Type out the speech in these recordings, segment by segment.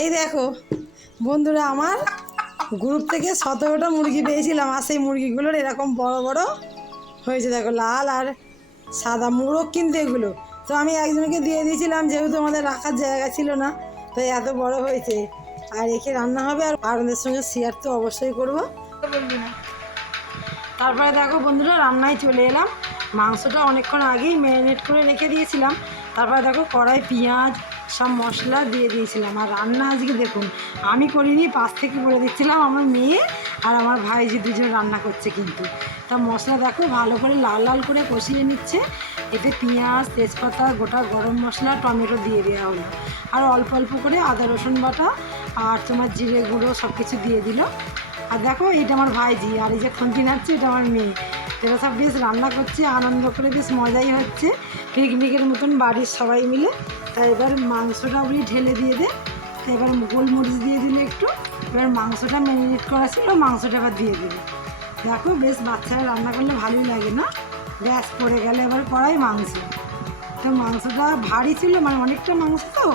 এই দেখো বন্ধুরা, আমার গ্রুপ থেকে 17টা মুরগি পেয়েছিলাম, আর সেই মুরগিগুলোর এরকম বড় বড় হয়েছে। দেখো, লাল আর সাদা মুরগ কিন্তু এগুলো। তো আমি একজনকে দিয়ে দিয়েছিলাম, যেহেতু আমাদের রাখার জায়গা ছিল না, তো এত বড় হয়েছে। আর একে রান্না হবে, আর আপনাদের সঙ্গে শেয়ার তো অবশ্যই করবো। তারপরে দেখো বন্ধুরা, রান্নায় চলে এলাম। মাংসটা অনেকক্ষণ আগেই ম্যারিনেট করে রেখে দিয়েছিলাম। তারপরে দেখো কড়াই পেঁয়াজ সব মশলা দিয়ে দিয়েছিলাম। আর রান্না আজকে দেখুন, আমি করিনি, পাশ থেকে বলে দিচ্ছিলাম আমার মেয়ে আর আমার ভাইজি দুজন রান্না করছে কিন্তু। তা মশলা দেখো ভালো করে লাল লাল করে কষিয়ে নিচ্ছে। এতে পেঁয়াজ, তেজপাতা, গোটা গরম মশলা, টমেটো দিয়ে দেওয়া হলো। আর অল্প অল্প করে আদা রসুন বাটা আর তোমার জিরে গুঁড়ো সব কিছু দিয়ে দিল। আর দেখো, এটা আমার ভাইজি, আর এই যে খুন্তি নাড়ছে এটা আমার মেয়ে। এরা সব বেশ রান্না করছে, আনন্দ করে, বেশ মজাই হচ্ছে, পিকনিকের মতন বাড়ির সবাই মিলে। তাই এবার মাংসটা ওই ঢেলে দিয়ে দে। এবার গোলমরিচ দিয়ে দিলে একটু। এবার মাংসটা ম্যারিনেট করা ছিল, মাংসটা এবার দিয়ে দিলে। দেখো বেশ, বাচ্চারা রান্না করলে ভালোই লাগে না? গ্যাস পড়ে গেলে এবার কড়াই মাংস। তো মাংসটা ভারী ছিল, মানে অনেকটা মাংস, তো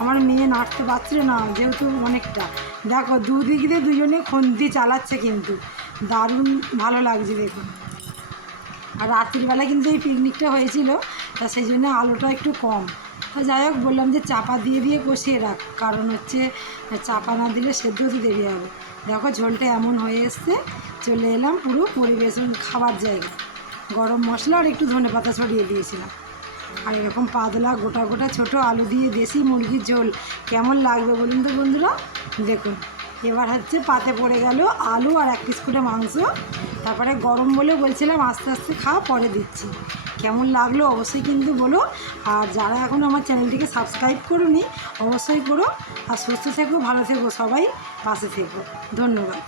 আমার মেয়ে নাড়তে পারছিল না যেহেতু অনেকটা। দেখো দুদিক দিয়ে দুজনে খুন্তি চালাচ্ছে, কিন্তু দারুণ ভালো লাগছে দেখুন। আর রাত্রিবেলা কিন্তু এই পিকনিকটা হয়েছিল, তা সেই জন্য আলুটা একটু কম। তো যাই হোক, বললাম যে চাপা দিয়ে দিয়ে কষিয়ে রাখ, কারণ হচ্ছে চাপা না দিলে সেদ্ধ হতে দেরি হবে। দেখো ঝোলটা এমন হয়ে এসছে, চলে এলাম পুরো পরিবেশন খাবার জায়গা। গরম মশলা আর একটু ধনেপাতা ছড়িয়ে দিয়েছিলাম। আর এরকম পাতলা গোটা গোটা ছোটো আলু দিয়ে দেশি মুরগির ঝোল কেমন লাগবে বলুন তো বন্ধুরা। দেখুন, এবার হচ্ছে পাতে পড়ে গেল আলু আর 1 পিস করে মাংস। তারপরে গরম বলে বলছিলাম আস্তে আস্তে খাওয়া, পরে দিচ্ছি। কেমন লাগলো অবশ্যই কিন্তু বলো। আর যারা এখন আমার চ্যানেলটিকে সাবস্ক্রাইব করোনি, অবশ্যই করো। আর সুস্থ থেকো, ভালো থেকো, সবাই পাশে থেকো। ধন্যবাদ।